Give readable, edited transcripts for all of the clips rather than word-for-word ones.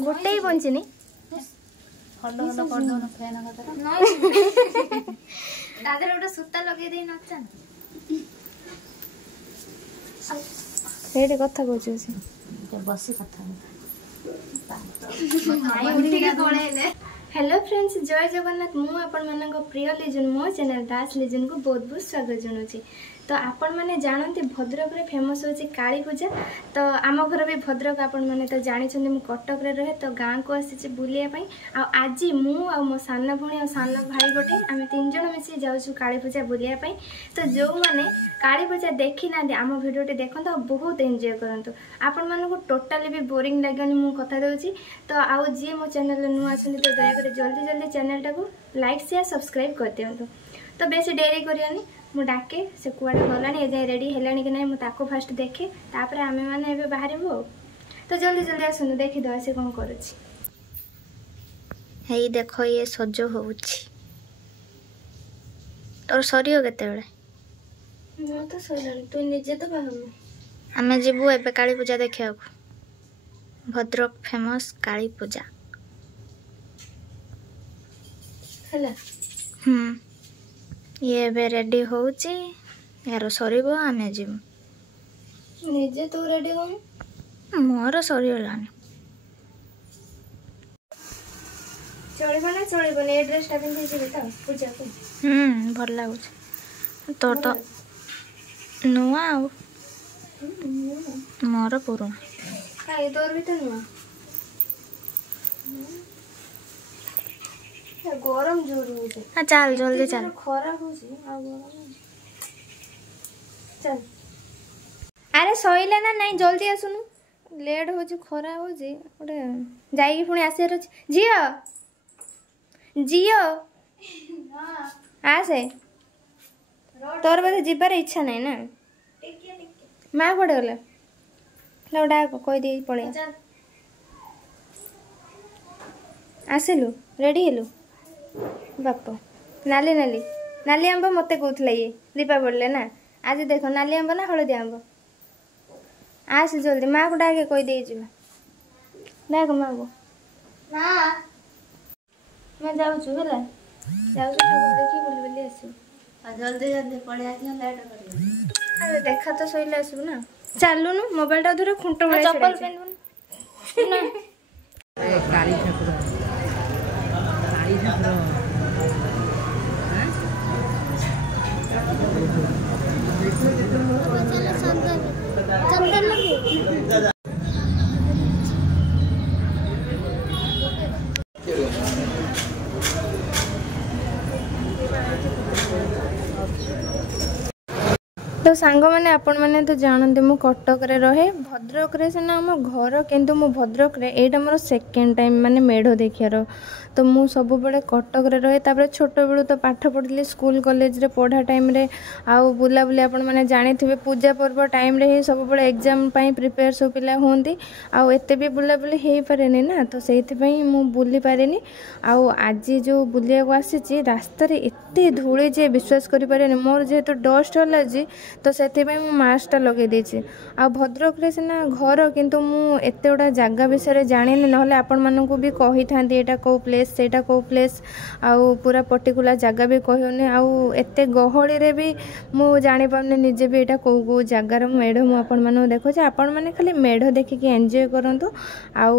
गोटे ही बंचिनी दादर गोटे सूता लगे दे नचन सेठी कथा कहू बसी कथा हेलो फ्रेंड्स जय जगन्नाथ मु आपण मानक प्रिय लिजन मो चैनल दास लिजन को बहुत बहुत स्वागत जनाऊँगी। तो आपण मैंने जानते भद्रक रे फेमस होची काली पूजा। तो आम घर भी भद्रक आपण मैंने तो जानी मु कटक रे रहे तो गाँव को आसी बुलिया आज मु आ मो सान भणी और सान भाई गोटे आम 3 जन मिसी जाऊँ काली पूजा बुलिया तो जो मैंने काली पूजा देखी ना आम भिडियोटी देखते बहुत एंजॉय करंतु आपण मानक टोटाली भी बोरिंग लगे मु कथा दूसरी। तो आउ जी मो चैनल नुआ तो दयाकोरी जल्दी जल्दी चैनल टाको लाइक शेयर सब्सक्राइब कर दिंतु। तो बेसी डेरी करियानी मु डाके से कुआडे गलानी ए जाय रेडी हेलानी कि नहीं मुझे फास्ट देखे तापर आमे माने एबे बाहरबो। तो जल्दी जल्दी आसुन देखि दो से कोन करूची। हेई देखो ये सज होउची तोर सरियो केते बेले मो तो सइलानी तू निजे तो बाहर आमे जीवु एबे काली पूजा देखिया भद्रक फेमस काली पूजा हला ये एबे रेडी होउची यार सरीबो आमे जीवु निजे तो रेडी हो मोर सरीलानी चलिबो ना चलिबो ने ड्रेस टा पिंधि जिबे त पूजा को भल लागुछ तोर तो नुआ मोर पुरुना काई तोर भी तो नुआ गरम जोर होजे। हां चल जल्दी चल खरा होजी आ गरम चल अरे सोइले ना नहीं जल्दी आसुनु लेट होजी खरा होजी ओडे जाई पुणी आसे जियो जियो हां आसे तोर बदे जिबार इच्छा नहीं ना माँ पड़े गले लौडा कह दे पड़े आसिलु रेडी हेलु बाप नाली नाली नाली आंब मत कहूला ये दीपावली ना आज देख नाली आंब ना हलदी आंब आस जल्दी माँ को डाके कह दे डाक माँ को मैं जाऊँ है देखी बुली बुली आस जल्दी जल्दी पड़े अरे देखा तो सही आसबू ना चलुनु मोबाइल टा धरे खुंट में चप्पल पहनबू ना काली ठाकुर काली ठाकुर चंदन लगे तो सांग मैंने आपण मैंने तो जानते मु कटक रे रहे भद्रक रे से ना मो घर किंतु मु भद्रक रे एटा मोर सेकेंड टाइम माने मेढ़ देखियार। तो मु सब बड़े कटक रे रहे तापर छोट बेलू तो पाठ पढ़ली स्कूल कॉलेज रे पढ़ा टाइम रे आउ बुला बुली आपण मैंने जानी थे पूजा पर्व टाइम रे ही सब बड़े एग्जाम पाई प्रिपेयर सब पिला होंदी आउ एते भी बुला बुली हे पारेनी ना तो सेति पई मु बुली पारेनी। आउ आज जो बुलिया को आसी रास्ता रे एते धूली जे विश्वास करि पारेनी मोर जेहेतु डस्ट एलर्जी तो से मास्क लगे देछि। आ भद्रक रे सिना घर किंतु मु एते गुड़ा जगह विषय जानी ना आपण मानू भी कही था एटा कौ प्लेस सेटा कौ प्लेस आउ पूरा पर्टिकुलर जगह भी कहूनी आउ एते गहली रे भी मु जानी पारनी निजे भी एटा कौ कौ जगार मेढ़ मु आपण मानू देखुचे आपण माने खाली मेढ़ देखिकी एंजॉय करंतु आउ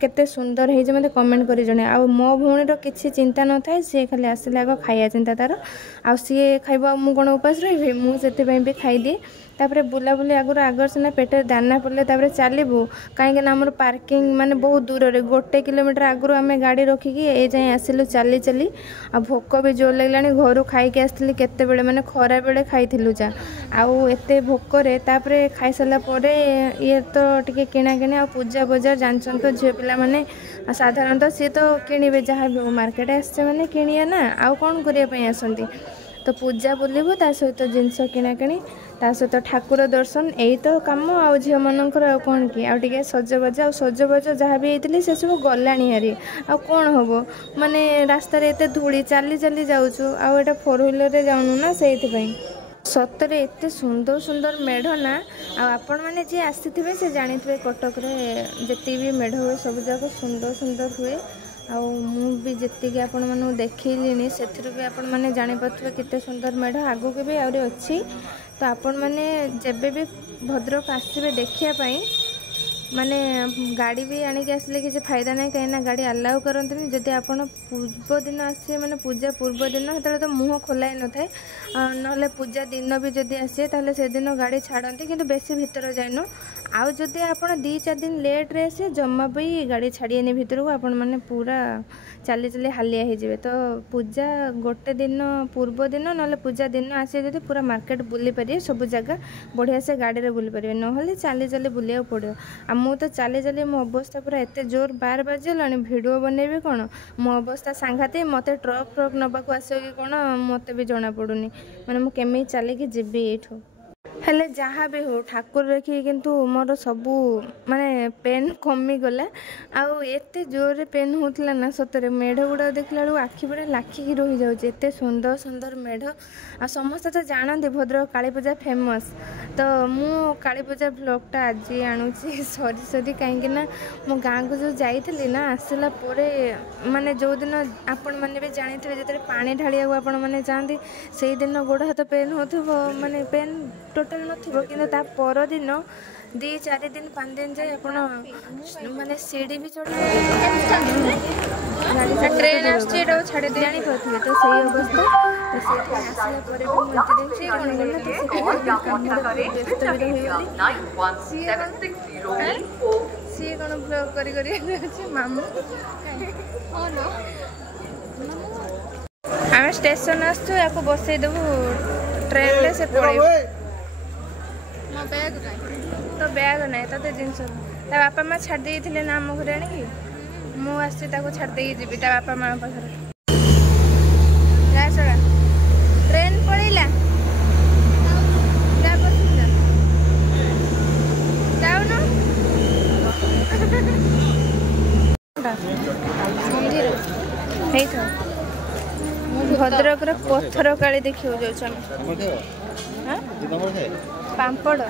केते सुंदर हे जे मते कमेंट करी जणे आउ मो भौणीर किछि चिंता न थाए से खाली आसिले आगो खाइया चिंता तार आउ सी खाइबा मु कोन उपास रहिबे मु सेते पई भी खाई दिए तापर बुला बुली आगर सीना पेटे दाना पड़े तापर चलू कहीं आम पार्किंग माने बहुत दूर रे 1 किलोमीटर आगु आम गाड़ी रखिकी ए जाए आसिलु चली चली आ भोक भी जोर लगलानी घर खाई आसली केते बेले माने खरा बेले खाइलु जा आउ एते भोकरे तापर खाई सारा पर ये तो टिके किना किणी आ पूजा बजार जानछन तो झियो पिला माने साधारणतः सी तो किणवे जहाँ भी मार्केट आसছে माने किणिया ना आउ कौन करिया पई आसंती तो पूजा बुलबू ता सहित जिनस किना किणी ता सहित ठाकुर दर्शन यही तो कम आउ झील मनकर कौन कि आउ टे सजबाज आ सजबाज जहाँ भी होती से सब गलानी हारी आ कौन हम माने रास्तार एत धूली चली चली जाऊँ आउ एटा 4 व्हीलर रे जाऊनु ना से सतरे एते सुंदर सुंदर मेढ़ ना आपण मैंने जी आसी से जानी थे कटक जी भी मेढ़ हुए सब जाक सुंदर सुंदर हुए भी जी आपण मानू देखली से भी आपण मैंने जापारे केते सुंदर मेढ़ आगू के भी आहरी अच्छी तो आपण मैंने जेबे भी भद्रक आसबे देखापी माने गाड़ी भी आणिक आसिले किसी फायदा ना कहीं गाड़ी अलाउ करते जदि आप पूर्व दिन आसे माने पूजा पूर्व दिन से तो मुँह खोला न था ना पूजा दिन भी जदि आसे ताले से दिन गाड़ी छाड़ती किंतु बेसी भीतर जाइन आउ जदि आप 2-4 दिन लेट रे आसे जमा भी गाड़ी छाड़िए भीतर को आपण मैंने पूरा चली चली हालिया हो तो पूजा गोटे दिन पूर्व दिन ना पूजा दिन आसे जदि पूरा मार्केट बुली पारे सब जगह बढ़िया से गाड़ी रे बुली पारे ना चली चली बुलिया पड़ो मु तो चली चली मो अवस्था पूरा एत जोर 12 बाजिला भिडियो बनैबी कौन मो अवस्था सांघाती मत ट्रक फ्रक नबाक आस कि कौन मत भी जना पड़ुनी मैंने मुझे केमी चलिकी जीवी एठू हेले जहाँ भी हो ठाकुर रखी किंतु मोर सबू माने पेन कमी गला आउ एते जोर पेन होतला ना सतरे मेढ़ गुड़ा देखला बेलू आखि पूरा लाखिकी रही जाउछे एते सुंदर सुंदर मेढ़ आ समस्त तो जानते भद्रक काली पूजा फेमस तो मु काली पूजा ब्लॉगटा आज आणुची सरी सरी कहीं मो गाँव को जो जाइली ना आसला परे माने जो दिन आपण मैंने भी जानी थे जो पानी ढालिया आपण मैंने जाती से दिन गोड़ हाथ पेन हो माने पेन टोटाल नथिबो किंतु ता पर दिन 2-4 दिन 5 दिन जाए आपण माने सीढ़ी भी चढ़ ट्रेन आछे छाड़े जानी पड़थिबे तो सही अवस्था तो से आसला पर भी मते दिन से कौन गला तो सी कौन ब्लॉग करी मामू आम स्टेशन आसु या बसई देबू ट्रेन रे से पड़े तो बैग ना तो जिनस बापा माँ छाड़ थे ना आम घर आनी मुझे छाड़ जी बापा माँ पाखे ट्रेन पड़ेगा भद्रक पत्थर काली देखिए जाऊँ पापड़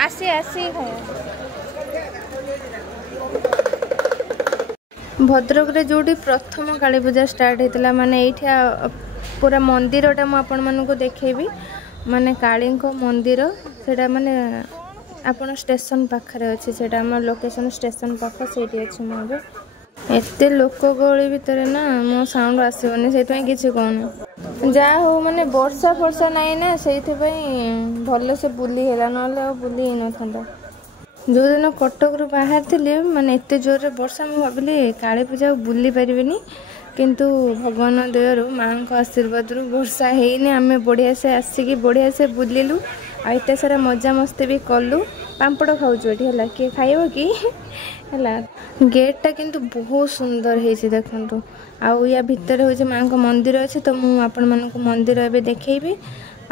आसी आसी भद्रक रे जोटी प्रथम काली पूजा स्टार्ट होता माने एठा पूरा मंदिरटा मुझे देखेबी माने काली मंदिर सेटा माने आपण स्टेशन पाखरे अच्छे से लोकेशन स्टेशन पाख से अच्छे मुझे एते लोक गहली भितर ना मो साउंड आसबनी से किसी कौन जा हो माने वर्षा फर्षा नाई ना से भल से बुली है ना बुली ही न था जो दिन कटक रू बाहर थी माने एते जोर वर्षा मुझे भाविली काली पूजा बुली पारिनी किंतु भगवान दयारू माँ को आशीर्वाद रू वर्षा है आम बढ़िया से आसिकी बढ़िया से बुलिलु आ एत सारा मजा मस्ती भी कलु पापड़ खाऊँ है किए खाइब कि है गेटा किंतु बहुत सुंदर है देखु आउ या भितर हूँ माँ को मंदिर अच्छे तो मुझे आपण मानक मंदिर एवं देखी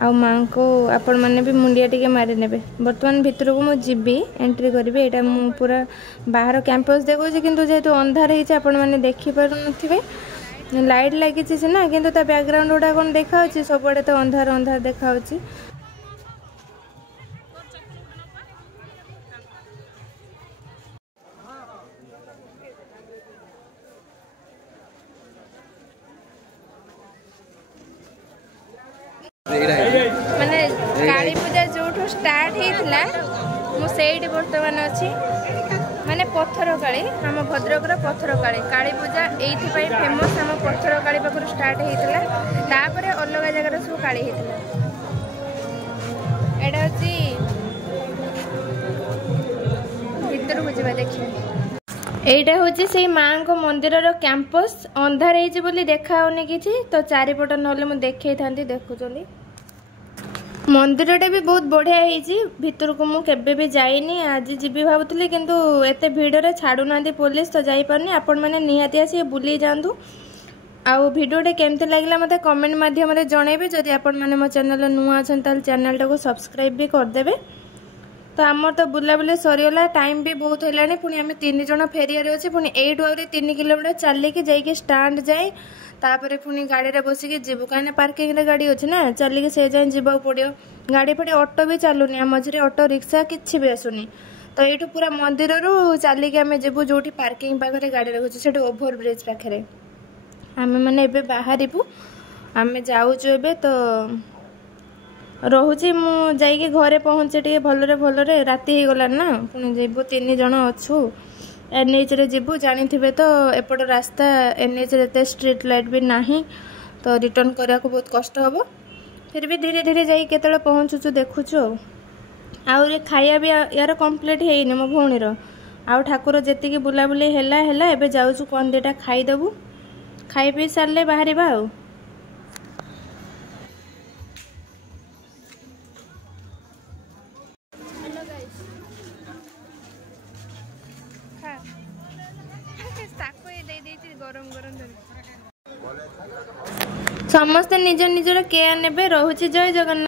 आ माँ को आपण मैंने भी मुंडिया टिके मारी ने बर्तमान भितर को मुझे जीवी एंट्री करी यहाँ मु पूरा बाहर कैंपस देखो किंतु जेहेतु अंधार है आपण मैंने देखिपार न लाइट लगी सीना किंतु ता बैकग्राउंड गुड़ा कौन देखा सब तो अंधार अंधार देखा माने काली पूजा जो स्टार्ट होता मुझे बर्तमान अच्छी माने पत्थर काली आम भद्रक पत्थर काली काली पूजा ये फेमस आम पत्थर काली पाखर स्टार्ट होता अलग जगार सब काली होता एटा हूँ भीतर को जा देखिए एटा हूँ से माँ को मंदिर कैंपस अंधार होली देखाऊनी किसी तो चारिपट ना मुझे देखी था देखुं मंदिरटा भी बहुत बढ़िया है भितर को मुझे भी जाइनी आज जीवी भावुली किंतु एत भिड़ छाड़ूना पुलिस तो जापारनी आपण मैंने निहाती आसी बुली जातु आउ भिडियोटे केमती लगे मत कमेंट मध्यम जनइबे जदि आपण मैंने मो चैनल नुआ अच्छा चैनल टाको सब्सक्राइब भी करदे तो आमर तो बुलाबुली सरीगला टाइम भी बहुत है पुणी आम 3 जन फेरियार अच्छे पुणी 8 आउरी 3 किलोमीटर चलिकी जाइए स्टाण्ड जाए तापर पुणी गाड़ी बसिकी जीवु कहीं पार्किंग रे गाड़ी अच्छे ना चलिकी से जाए जावाक पड़ो गाड़ी फड़ी ऑटो भी चलुनी मझे ऑटो रिक्शा किसी भी आसुनी तो ये पूरा मंदिर रू चलिकी आम जीवु जो पार्किंग पाखे गाड़ी रखुच्छे से ओभर ब्रिज पाखे आम मैंने एबे बाहरबू आम जाऊचु एबे तो रोचे मु जाइए घरे पहुँचे टे भलरे भलरे राति हो गला ना पुणी जीवु 3 जन अच्छु एनएच रे जीवु जानी थे तो एपट रास्ता एनएच रे स्ट्रीट लाइट भी नहीं तो रिटर्न करने को बहुत कष्ट हम फिर भी धीरे धीरे जाइए केतले पहुँचुचु देखुचु आउे खाया भी यार कंप्लीट है मो भौणीर आउ ठाकुर जी बुलाबुली है एबे जाऊचु कौन दुटा खाईदेबू खाई पी सारे बाहर आ समस्ते निज निजर केयर नेबे। रहुछि जय जगन्नाथ।